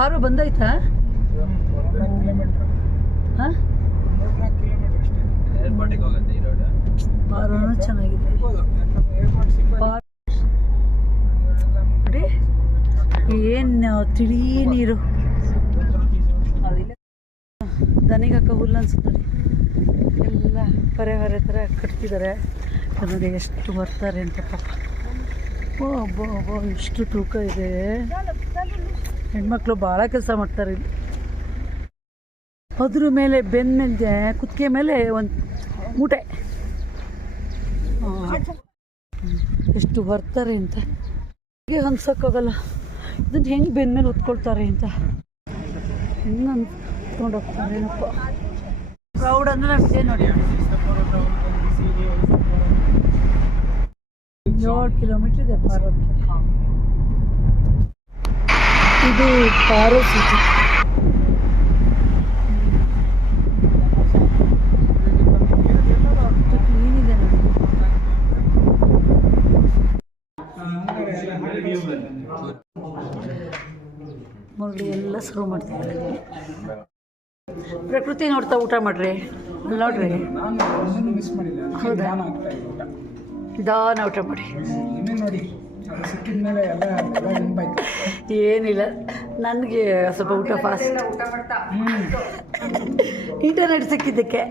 ಪಾರು ಬಂದಾಯ್ತಾ? ಹಾಂ, ಪಾರುನೂ ಚೆನ್ನಾಗಿದೆ. ನೋಡಿ ಏನು ತಿಳಿ ನೀರು. ದನಿಗೆ ಹಾಕೋ ಹುಲ್ಲು ಅನ್ಸುತ್ತೆ ನೋಡಿ. ಎಲ್ಲ ಹೊರೆ ಥರ ಕಟ್ತಿದ್ದಾರೆ ನೋಡಿ. ಎಷ್ಟು ಬರ್ತಾರೆ ಅಂತ ಪಾಪ. ಒಬ್ಬ ಎಷ್ಟು ತೂಕ ಇದೆ. ಹೆಣ್ಮಕ್ಳು ಭಾಳ ಕೆಲಸ ಮಾಡ್ತಾರೆ ಇಲ್ಲಿ. ಅದ್ರ ಮೇಲೆ ಬೆನ್ನಿಂದೆ ಕುತ್ತಿಗೆ ಮೇಲೆ ಒಂದು ಮೂಟೆ. ಎಷ್ಟು ಬರ್ತಾರೆ ಅಂತ ಹೀಗೆ ಅನ್ಸೋಕ್ಕಾಗಲ್ಲ. ಇದನ್ನು ಹೆಂಗೆ ಬೆನ್ನ ಮೇಲೆ ಉತ್ಕೊಳ್ತಾರೆ ಅಂತ, ಹೆಂಗೆ ಅಂದ್ಕೊಂಡು ಹೋಗ್ತಾರೆ ಏನಪ್ಪ. ಕ್ರೌಡ್ ಅಂದರೆ ನಮಗೆ ನೋಡಿ 7 ಕಿಲೋಮೀಟ್ರ್ ಇದೆ ಪಾರೋಕ್ಕೆ. ಇದು ಪಾರೋ ಸಿಟಿ. ಕ್ಲೀನ್ ಇದೆ ನೋಡಿ. ಎಲ್ಲ ಸರ್ವ್ ಮಾಡ್ತಿದ್ದಾರೆ. ಪ್ರಕೃತಿ ನೋಡ್ತಾ ಊಟ ಮಾಡ್ರಿ. ನೋಡ್ರಿ, ಹೌದಾ? ನಿಧಾನ ಊಟ ಮಾಡಿ. ಏನಿಲ್ಲ, ನನಗೆ ಸ್ವಲ್ಪ ಊಟ ಫಾಸ್ಟ್. ಇಂಟರ್ನೆಟ್ ಸಿಕ್ಕಿದ್ದಕ್ಕೆ.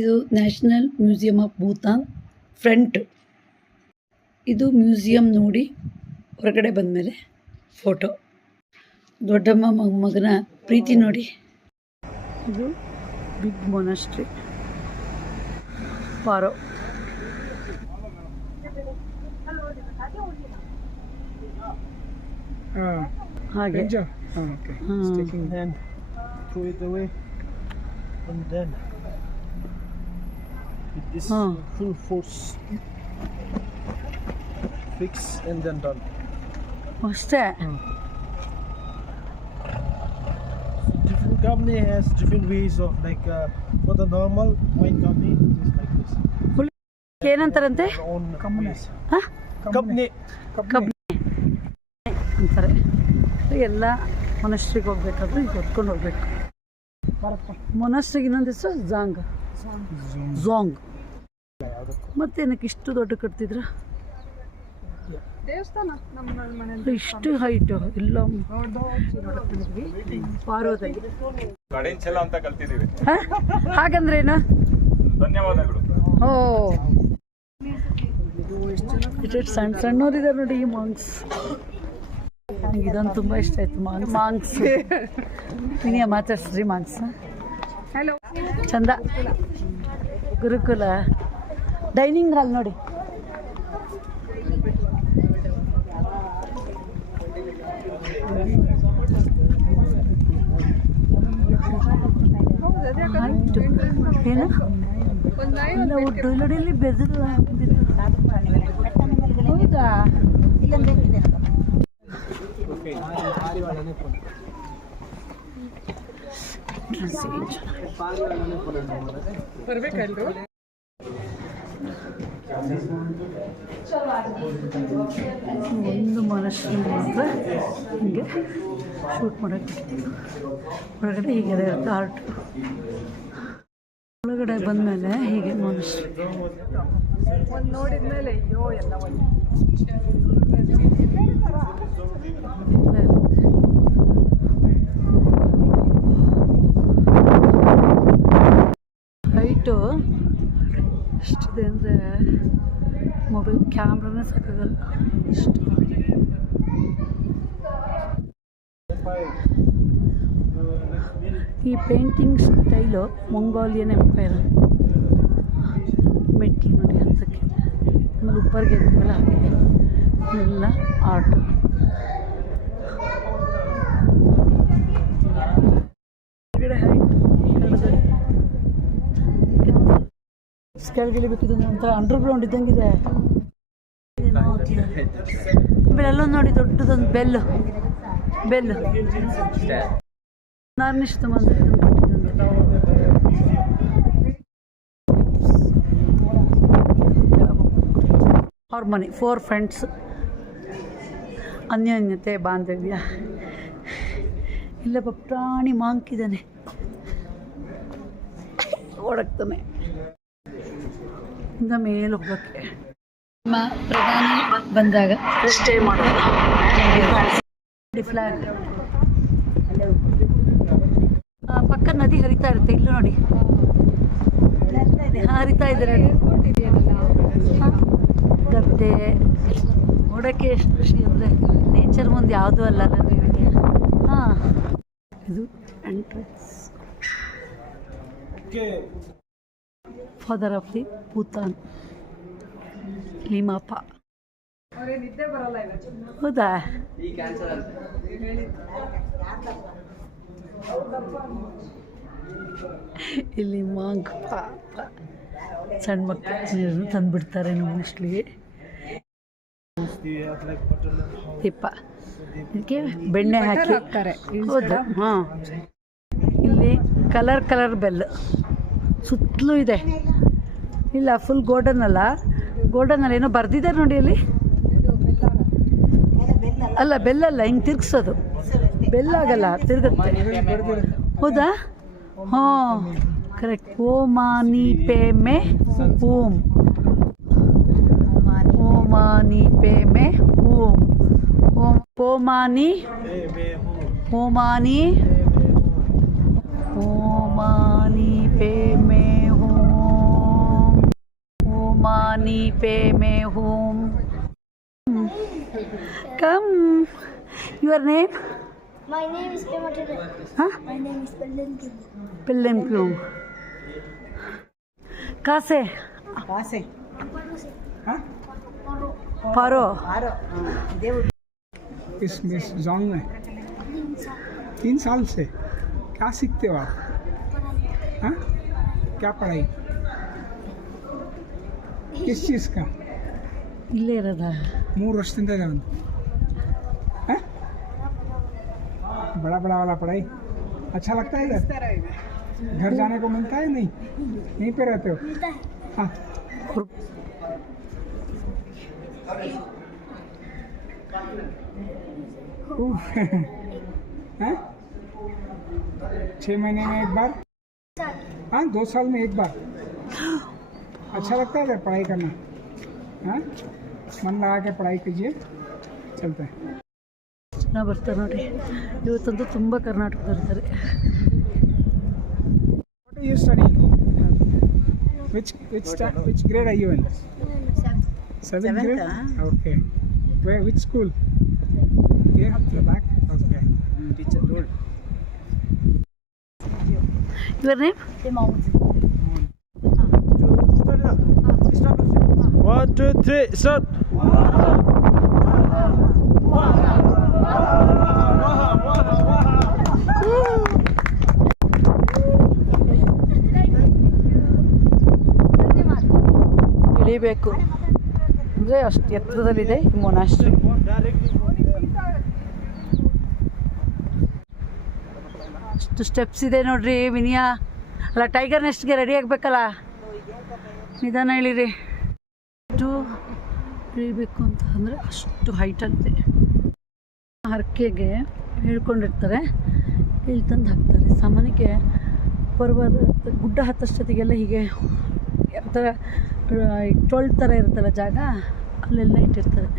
ಇದು national museum of Bhutan front. ಇದು ಮ್ಯೂಸಿಯಂ ನೋಡಿ ಹೊರಗಡೆ ಬಂದಮೇಲೆ ಫೋಟೋ. ದೊಡ್ಡಮ್ಮ ಮಗನ ಪ್ರೀತಿ ನೋಡಿ. ಇದು ಬಿಗ್ ಮೊನಾಸ್ಟ್ರಿ ಪಾರೋ. ಹಾಗೆ full force fix and then done. ಅಷ್ಟೇ. Different company has different ways of like for the normal wine company it is like this. ಏನಂತಾರಂತೆ? Company ಅಂತಾರೆ. ಎಲ್ಲ ಮೊನಾಸ್ಟ್ರಿಗೆ ಹೋಗ್ಬೇಕಾದ್ರೆ ಈಗ ಹೊತ್ಕೊಂಡು ಹೋಗ್ಬೇಕು. ಮೊನಾಸ್ಟ್ರಿಗೆ ಇನ್ನೊಂದು ಹೆಸರು ಝಾಂಗ್. ಮತ್ತೇನಕ್ಕೆ ಇಷ್ಟು ದೊಡ್ಡ ಕಟ್ತಿದ್ರ? ಇಷ್ಟು ಹೈಟು ಇಲ್ಲ ಪಾರೋದಲ್ಲಿ. ಹಾಗಂದ್ರೇನು? ಓ, ಇಷ್ಟು ಸಣ್ಣ ಸಣ್ಣವರಿದ್ದಾರೆ ನೋಡಿ ಈ ಮಾಂಗ್ಸ್. ನನಗೆ ಇದೊಂದು ತುಂಬ ಇಷ್ಟ ಆಯಿತು. ಮಾಂಗ್ಸ್ ನೀನೇ ಮಾತಾಡ್ಸ್ರಿ. ಮಾಂಗ್ಸ್ ಚಂದ. ಗುರುಕುಲ ಡೈನಿಂಗ್ ಹಾಲ್ ನೋಡಿ. ಏನು ಇಲ್ಲ ಉಡ್ಡು ಇಲ್ಲೊಡಿಯಲ್ಲಿ ಬೆದರು. ಹೌದಾ? ಬರ್ಬೇಕಲ್ರು. ಒಂದು ಮನುಷ್ಯ ಮಾತ್ರ ಹೀಗೆ ಶೂಟ್ ಮಾಡೋಕ್ಕೆ. ಒಳಗಡೆ ಹೀಗೆ ಇರುತ್ತೆ ಆರ್ಟ್. ಒಳಗಡೆ ಬಂದಮೇಲೆ ಹೀಗೆ ಮನುಷ್ಯ ನೋಡಿದ ಮೇಲೆ ಅಯ್ಯೋ ಎಲ್ಲ ಹೈಟು ಎಷ್ಟಿದೆ ಅಂದರೆ ಮೊಬೈಲ್ ಕ್ಯಾಮ್ರಾನೇ ಸಾಕಾಗಲ್ಲ ಇಷ್ಟು. ಈ ಪೇಂಟಿಂಗ್ ಸ್ಟೈಲು ಮಂಗೋಲಿಯನ್ ಎಂಪೈರ್. ಮೆಟ್ಲು ನೋಡಿ ಹತ್ತಕ್ಕೆ, ಆಮೇಲೆ ಉಪ್ಪರ್ಗೆ ಎದ್ಮೇಲೆ ಹಾಕಿದೆ ಎಲ್ಲ ಆರ್ಟ್. ಹೊರಗಡೆ ಹೈಟ್ ಕೆಳಗಿಳಿಬೇಕಿದ್ದು ಒಂಥರ ಅಂಡರ್ಗ್ರೌಂಡ್ ಇದ್ದಂಗಿದೆ. ಆಮೇಲೆ ಅಲ್ಲೊಂದು ನೋಡಿ ದೊಡ್ಡದೊಂದು ಬೆಲ್ಲು. Bell 15th century. ನಾರ್ನಿಷ್ಟು ಮಂದಿ ಕೊಟ್ಟಿದ್ದಂತೆ. ಹಾರ್ಮೋನಿ 4 ಫ್ರೆಂಡ್ಸ್, ಅನ್ಯೋನ್ಯತೆ ಬಾಂಧವ್ಯ. ಇಲ್ಲಪ್ಪ ಪ್ರಾಣಿ ಮಾಂಕಿದ್ದಾನೆ, ಓಡಕ್ತಾನೆ. ಇಂದ ಮೇಲೆ ಹೋಗೋಕ್ಕೆ ನಮ್ಮ ಪ್ರಧಾನಿ ಬಂದಾಗ ಸ್ಟೇ ಮಾಡೋದು. ಫ್ಲಾಗ್ ಪಕ್ಕ ನದಿ ಹರಿತಾ ಇರುತ್ತೆ. ಇಲ್ಲೂ ನೋಡಿ ಹರಿತಾ ಇದ್ದಾರೆ. ಗದ್ದೆ ನೋಡೋಕ್ಕೆ ಎಷ್ಟು ಖುಷಿ ಅಂದರೆ ನೇಚರ್ ಮುಂದೆ ಯಾವುದೂ ಅಲ್ಲಲ್ಲ ನೀವು. ಹಾಂ, ಇದು entrance. Father of the Bhutan ಲಿಮಾಪ. ಹೌದಾ? ಇಲ್ಲಿ ಮಾಂಕ್ ಸಣ್ಣ ಮಕ್ಕಳು ನೀರನ್ನು ತಂದುಬಿಡ್ತಾರೆ ಮೋಸ್ಟ್ಲಿ. ದೀಪ ಇದಕ್ಕೆ ಬೆಣ್ಣೆ ಹಾಕಿ ಹಾಕ್ತಾರೆ. ಹೌದು. ಹಾಂ, ಇಲ್ಲಿ ಕಲರ್ ಬೆಲ್ ಸುತ್ತಲೂ ಇದೆ. ಇಲ್ಲ ಫುಲ್ ಗೋಲ್ಡನ್ ಅಲ್ಲಿ ಏನೋ ಬರ್ದಿದ್ದಾರೆ ನೋಡಿ ಅಲ್ಲಿ. ಅಲ್ಲ ಬೆಲ್ಲಲ್ಲ, ಹಿಂಗೆ ತಿರ್ಗಿಸೋದು. ಬೆಲ್ಲಾಗಲ್ಲ, ತಿರುಗುತ್ತೆ. ಹೌದಾ? ಹಾಂ, ಕರೆಕ್ಟ್. ಓಮಾನಿ ಪೇ ಮೇ ಓಂ, ಓಮಾನಿ ಪೇ ಮೇ ಓಂ, ಓಂ ಓಮಾನಿ ಓಮಾನಿ ಓಮಾನಿ ಪೇ ಮೇ ಓಂ, ಓಮಾನಿ ಪೇ ಮೇ ಓಂ. Come. Your name? My name is Pematide. Huh? My name is Pillen Plum. कहाँ से? हाँ? पारो. इस जॉन में 3 साल से क्या सीखते हो आप? हाँ? क्या पढ़ाई? किस चीज़ का? इल्ले इरोदा 3 ವರ್ಷದಿಂದ ಇದೆ ಒಂದು. हाँ? बड़ा वाला पढ़ाई अच्छा लगता है इधर? घर जाने को मिलता है? नहीं, यहीं पे रहते हो? हाँ. हैं? 6 महीने में एक बार? हाँ, 2 साल में एक बार. अच्छा लगता है इधर पढ़ाई करना? हाँ, मन लगा के पढ़ाई कीजिए, चलते हैं. ಚೆನ್ನಾಗಿ ಬರ್ತಾರೆ ನೋಡಿ. ಇವತ್ತಂತೂ ತುಂಬ ಕರ್ನಾಟಕದಲ್ಲಿರ್ತಾರೆ. What are you studying? Which grade are you in? 7th grade? Okay. Which school? Here, the back? Okay. Teacher told. Your name? One, two, three, start. ಇಳಿಬೇಕು ಅಂದರೆ ಅಷ್ಟು ಎತ್ತರದಲ್ಲಿದೆ ಈ ಮೊನಾಸ್ಟ್ರಿ. ಅಷ್ಟು ಸ್ಟೆಪ್ಸ್ ಇದೆ ನೋಡ್ರಿ ವಿನಿಯಾ. ಅಲ್ಲ, ಟೈಗರ್ ನೆಸ್ಟ್ಗೆ ರೆಡಿ ಆಗಬೇಕಲ್ಲ, ನಿಧಾನ ಇಳಿರಿ. ಅಷ್ಟು ಇಳಿಬೇಕು ಅಂತ ಅಂದರೆ ಅಷ್ಟು ಹೈಟಲ್ಲಿದೆ. ಹರಕೆಗೆ ಹೇಳ್ಕೊಂಡಿರ್ತಾರೆ, ಇಲ್ಲಿ ತಂದು ಹಾಕ್ತಾರೆ. ಸಾಮಾನ್ಯಕ್ಕೆ ಪರ್ವತ ಗುಡ್ಡ ಹತ್ತಷ್ಟೊತ್ತಿಗೆಲ್ಲ ಹೀಗೆ ಒಂಥರ 12 ಥರ ಇರುತ್ತಲ್ಲ ಜಾಗ, ಅಲ್ಲೆಲ್ಲ ಇಟ್ಟಿರ್ತಾರೆ.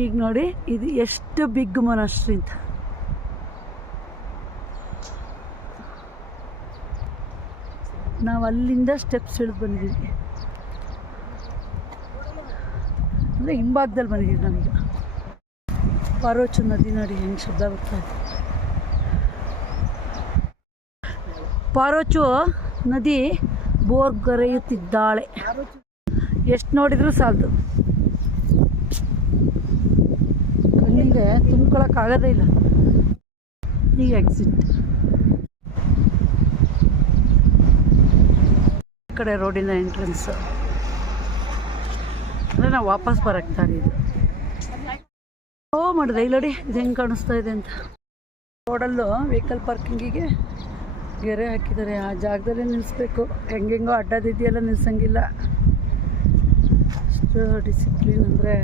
ಈಗ ನೋಡಿ ಇದು ಎಷ್ಟು ಬಿಗ್ ಮೊನಾಸ್ಟ್ರಿ ಅಂತ. ನಾವು ಅಲ್ಲಿಂದ ಸ್ಟೆಪ್ಸ್ ಇಳಿದು ಬಂದಿದ್ದೀವಿ, ಅಂದರೆ ಹಿಂಭಾಗದಲ್ಲಿ ಬಂದಿದ್ದೀವಿ ನಾವೀಗ. ಪಾರೋಚು ನದಿ ನೋಡಿ ಹೆಂಗೆ ಶಬ್ದ ಬರ್ತಾ ಇದೆ. ಪಾರೋಚು ನದಿ ಬೋರ್ಗರೆಯುತ್ತಿದ್ದಾಳೆ. ಎಷ್ಟು ನೋಡಿದರೂ ಸಾಲದು, ಕಣ್ಣಿಗೆ ತುಂಬ್ಕೊಳಕ್ಕಾಗೋದೇ ಇಲ್ಲ. ಈಗ ಎಕ್ಸಿಟ್ ಈ ಕಡೆ ರೋಡಿನ ಎಂಟ್ರೆನ್ಸ್. ಅಂದರೆ ನಾವು ವಾಪಸ್ ಬರೋಕ್ತಾರೆ. ಇದು ಓ ಮಾಡಿದೆ ಇಲ್ಲಿ ನೋಡಿ ಇದು ಹೆಂಗೆ ಕಾಣಿಸ್ತಾ ಇದೆ ಅಂತ. ರೋಡಲ್ಲೂ ವೆಹಿಕಲ್ ಪಾರ್ಕಿಂಗಿಗೆ ಗೆರೆ ಹಾಕಿದ್ದಾರೆ. ಆ ಜಾಗದಲ್ಲೇ ನಿಲ್ಲಿಸ್ಬೇಕು. ಹೆಂಗೆಂಗೋ ಅಡ್ಡದಿದೆಯಲ್ಲ ನಿಲ್ಸಂಗಿಲ್ಲ. ಅಷ್ಟು ಡಿಸಿಪ್ಲಿನ್ ಅಂದರೆ